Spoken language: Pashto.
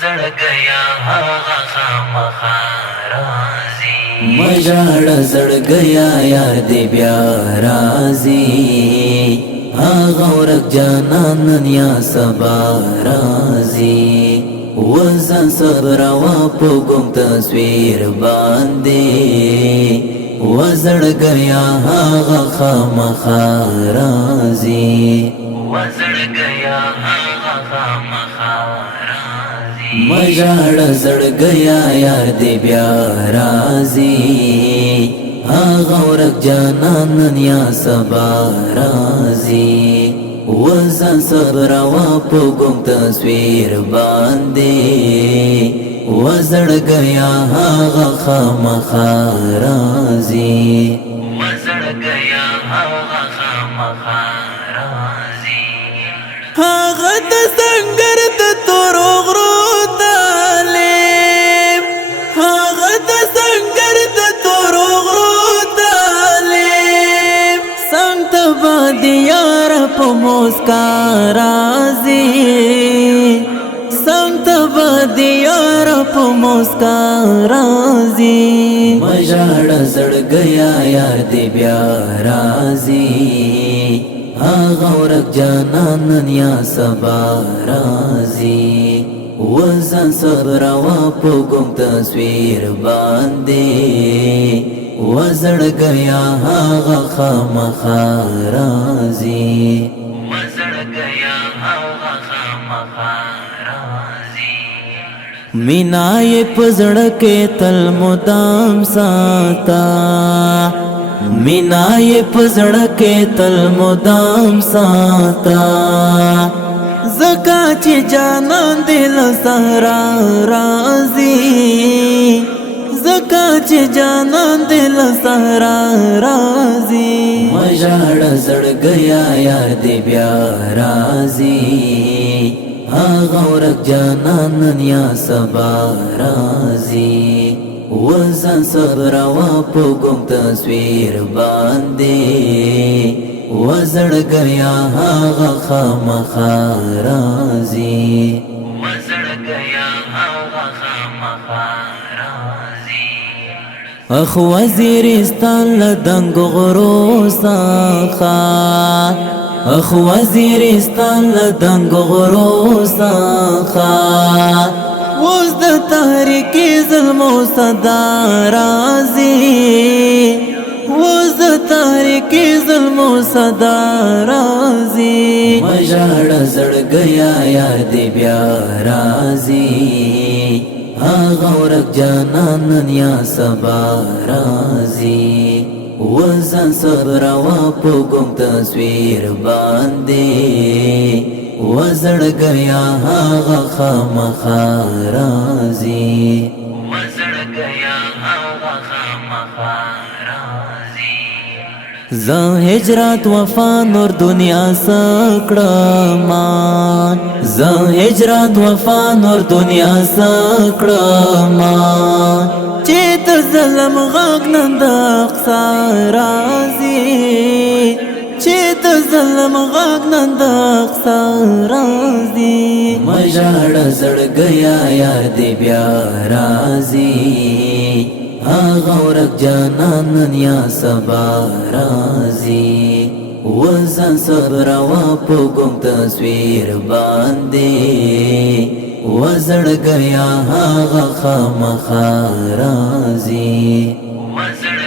وزړ گیا هغه خامخا راځي مژاړه زړ گیا یار دی بیا راځي هغه ورک جانان نن یا سبا راځي وزن صبر وا په ګم تصویر باندې وزړ گیا هغه خامخا راځي وزړ گیا هغه خامخا راځي مژاړه زړ گیا یار دی بیا راځي هغه ورک جانان نن یا سبا راځي وزن صبر وا په ګم تصویر باندې وزړ گیا هغه خامخا راځي وزړ گیا هغه خامخا راځي هغه د سنگر د تورو غرو طالب هغه د سنگر د تورو غرو طالب سنت باندې یار په مسکا راځي سنت باندې یار په مسکا راځي مژاړه زړ گیا یار دی بیا راځي هغه ورک جانان نن یا سبا راځي وزن صبر وا په ګم تصویر باندې وزړ گیا هغه خامخا راځي وزړ گیا هغه خامخا راځي مینای پزړه کې تل مدام ساتا مینای پزړه کې تل مدام ساتا زکا چې جانان دل سهرا راځي زکا چې جانان دل سهرا راځي مژاړه زړ گیا یار دی بیا راځي هغه ورک جانان نن یا سبا راځي وزن صبر وا په ګم تصویر باندې وزړ گیا هغه خامخا راځي وزړ گیا هغه خامخا راځي اخ وزیرستان لدنګ غرو ساخا اخ وزیرستان لدنګ غرو ساخا وز د تحریک ظلم و صدا راځي وز د تحریک ظلم و صدا راځي مژاړه زړ گیا یار دی بیا راځي هغه ورک جانان نن یا سبا راځي وزن صبر وا په ګم تصویر باندې وزړ گیا هغه خامخا راځي وزړ گیا هغه خامخا راځي زه هجرت وفا نور دنیا سکړما زه هجرت وفا نور دنیا سکړما چې د ظلم غږ نن د اقصا راځي چې د ظلم غږ نن د اقصا راځي مژاړه زړ گیا یار دی بیا راځي هغه ورک جانان نن یا سبا راځي وزن صبر وا په ګم تصویر باندې وزړ گیا هغه خامخا راځي وزړ